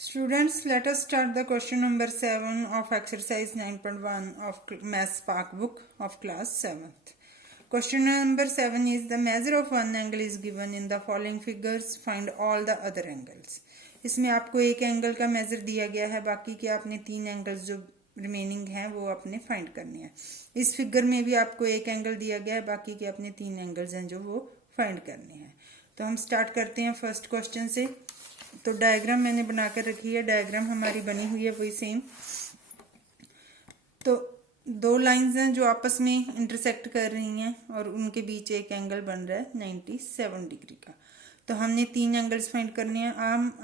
Students, let us start the question number 7 of exercise 9.1 of Math Spark book of class 7th. Question number 7 is the measure of one angle is given in the following figures. Find all the other angles. इसमें आपको एक angle का major दिया गया है, बाकी के आपने तीन एंगल्स जो रिमेनिंग हैं वो आपने फाइंड करने हैं। इस फिगर में भी आपको एक एंगल दिया गया है, बाकी के अपने तीन एंगल्स हैं जो वो फाइंड करने हैं। तो हम स्टार्ट करते हैं फर्स्ट क्वेश्चन से। तो डायग्राम मैंने बनाकर रखी है, डायग्राम हमारी बनी हुई है वही सेम। तो दो लाइंस हैं जो आपस में इंटरसेक्ट कर रही हैं और उनके बीच एक एंगल बन रहा है 97 डिग्री का। तो हमने तीन एंगल्स फाइंड करने हैं।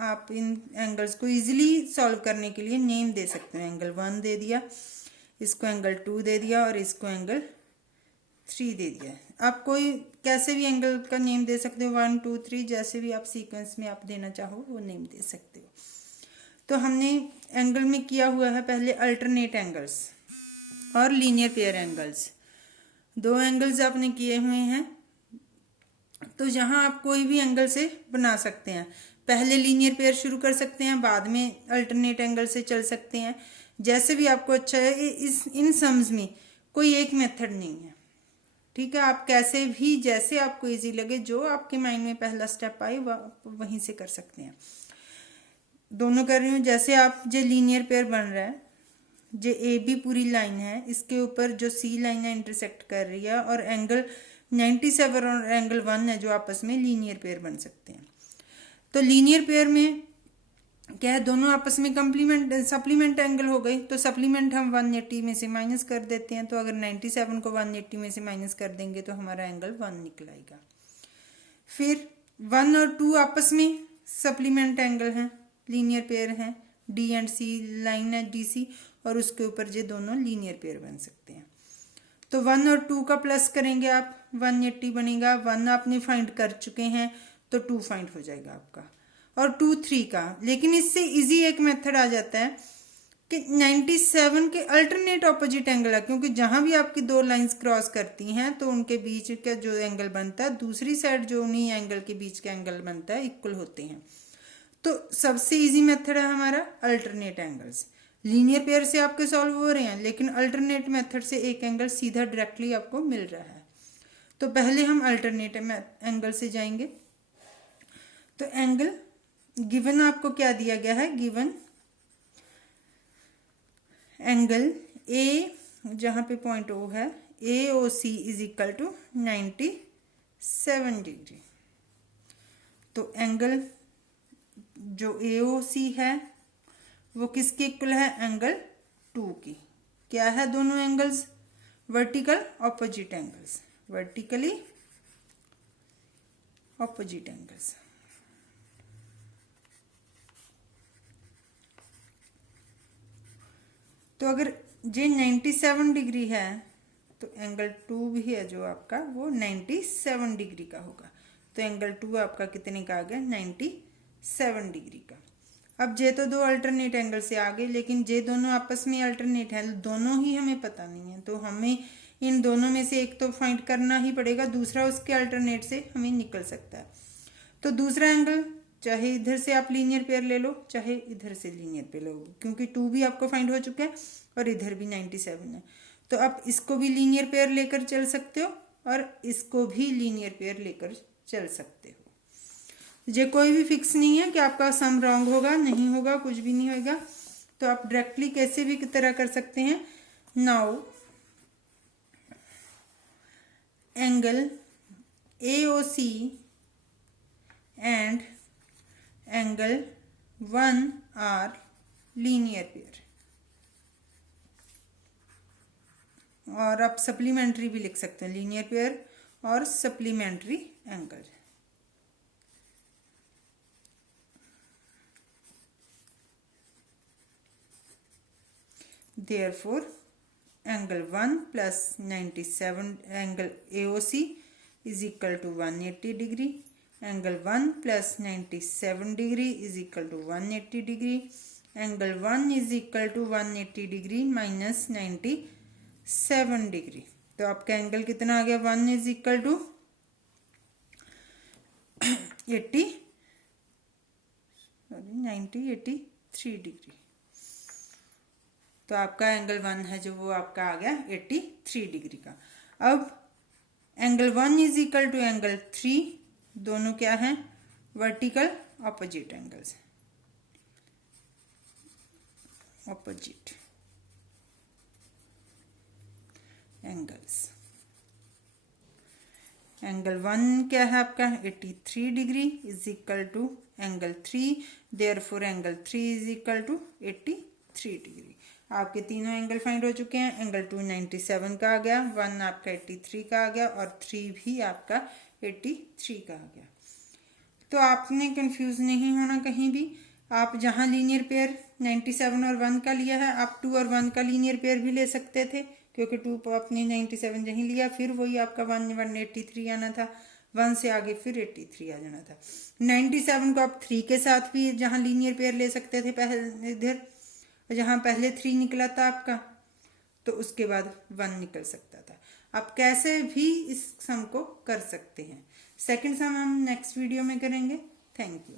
आप इन एंगल्स को इजीली सॉल्व करने के लिए नेम दे सकते हैं। एंगल 1 दे दिया, इसको एंगल 2 दे दिया और इसको एंगल 3 दे दिया। आप कोई कैसे भी एंगल का नेम दे सकते हो, 1 2 3 जैसे भी आप सीक्वेंस में आप देना चाहो वो नेम दे सकते हो। तो हमने एंगल में किया हुआ है पहले अल्टरनेट एंगल्स और लीनियर पेयर एंगल्स। दो एंगल्स आपने किए हुए हैं, तो यहाँ आप कोई भी एंगल से बना सकते हैं। पहले लीनियर पेयर शुरू कर सकते हैं, बाद में अल्टरनेट एंगल से चल सकते हैं, जैसे भी आपको अच्छा है। इन सम्स में कोई एक मेथड नहीं है, ठीक है। आप कैसे भी जैसे आपको इजी लगे, जो आपके माइंड में पहला स्टेप आए वहीं से कर सकते हैं। दोनों कर रही हूँ। जैसे आप जो लीनियर पेयर बन रहा है, जो ए बी पूरी लाइन है, इसके ऊपर जो सी लाइन है इंटरसेक्ट कर रही है और एंगल 97 और एंगल 1 है जो आपस में लीनियर पेयर बन सकते हैं। तो लीनियर पेयर में क्या है, दोनों आपस में कंप्लीमेंट सप्लीमेंट एंगल हो गई। तो सप्लीमेंट हम 180 में से माइनस कर देते हैं। तो अगर 97 को 180 में से माइनस कर देंगे तो हमारा एंगल 1 निकल आएगा। फिर 1 और 2 आपस में सप्लीमेंट एंगल हैं, लीनियर पेयर हैं। डी एंड सी लाइन है DC और उसके ऊपर ये दोनों लीनियर पेयर बन सकते हैं। तो 1 और 2 का प्लस करेंगे आप, 180 बनेगा। 1 आपने फाइंड कर चुके हैं तो 2 फाइंड हो जाएगा आपका, और 2 3 का। लेकिन इससे इजी एक मेथड आ जाता है कि 97 के अल्टरनेट ऑपोजिट एंगल है, क्योंकि जहां भी आपकी दो लाइंस क्रॉस करती हैं तो उनके बीच का जो एंगल बनता है, दूसरी साइड जो उन्हीं एंगल के बीच का एंगल बनता है, इक्वल होते हैं। तो सबसे इजी मेथड है हमारा अल्टरनेट एंगल्स। लीनियर पेयर से आपके सॉल्व हो रहे हैं, लेकिन अल्टरनेट मेथड से एक एंगल सीधा डायरेक्टली आपको मिल रहा है। तो पहले हम अल्टरनेट एंगल से जाएंगे। तो एंगल गिवन आपको क्या दिया गया है, गिवन एंगल ए, जहां पे पॉइंट O है, AOC is equal to 97 degree. तो एंगल जो AOC है वो किसके इक्वल है, एंगल 2 की। क्या है दोनों angles, vertical opposite angles, vertically opposite angles. तो अगर ये 97 डिग्री है तो एंगल 2 भी है जो आपका वो 97 डिग्री का होगा। तो एंगल 2 आपका कितने का आ गया, 97 डिग्री का। अब ये तो दो अल्टरनेट एंगल से आ गए, लेकिन ये दोनों आपस में अल्टरनेट है, दोनों ही हमें पता नहीं है। तो हमें इन दोनों में से एक तो फाइंड करना ही पड़ेगा, दूसरा उसके अल्टरनेट से हमें निकल सकता है। तो दूसरा एंगल चाहे इधर से आप लीनियर पेयर ले लो, चाहे इधर से लीनियर पेयर लो, क्योंकि 2 भी आपको फाइंड हो चुका है और इधर भी 97 है। तो आप इसको भी लीनियर पेयर लेकर चल सकते हो और इसको भी लीनियर पेयर लेकर चल सकते हो। ये कोई भी फिक्स नहीं है कि आपका सम रॉन्ग होगा, नहीं होगा, कुछ भी नहीं होगा। तो आप डायरेक्टली कैसे भी तरह कर सकते हैं। Now angle AOC and angle 1 are linear pair. और आप सप्लीमेंट्री भी लिख सकते हैं, लीनियर पेयर और supplementary angle. Therefore, angle 1 plus 97 angle AOC is equal to 180 degree. Angle 1 plus 97 degree is equal to 180 degree. Angle 1 is equal to 180 degree minus 97 degree. तो आपका angle कितना आ गया, 1 is equal to 80 90 80 83 डिग्री। तो आपका angle 1 है जो वो आपका आ गया 83 डिग्री का। अब angle 1 is equal to angle 3, दोनों क्या है, vertical opposite angles, opposite angles. Angle 1 क्या है आपका 83 degree is equal to angle 3, therefore angle 3 is equal to 83 degree. आपके तीनों एंगल फाइंड हो चुके हैं। एंगल 2 97 का आ गया, 1 आपका 83 का आ गया और 3 भी आपका 83 का आ गया। तो आपने कंफ्यूज नहीं होना कहीं भी। आप जहां लीनियर पेयर 97 और 1 का लिया है, आप 2 और 1 का लीनियर पेयर भी ले सकते थे, क्योंकि 2 को आपने 97 जहीं लिया फिर वही आपका 183 आना था, 1 से आगे फिर 83 आ जाना था। 97 को आप 3 के साथ भी जहां लीनियर पेयर ले सकते थे पहले इधर, जहां पहले 3 निकला था आपका, तो उसके बाद 1 निकल सकता था। आप कैसे भी इस सम को कर सकते हैं। सेकंड सम हम नेक्स्ट वीडियो में करेंगे। Thank you.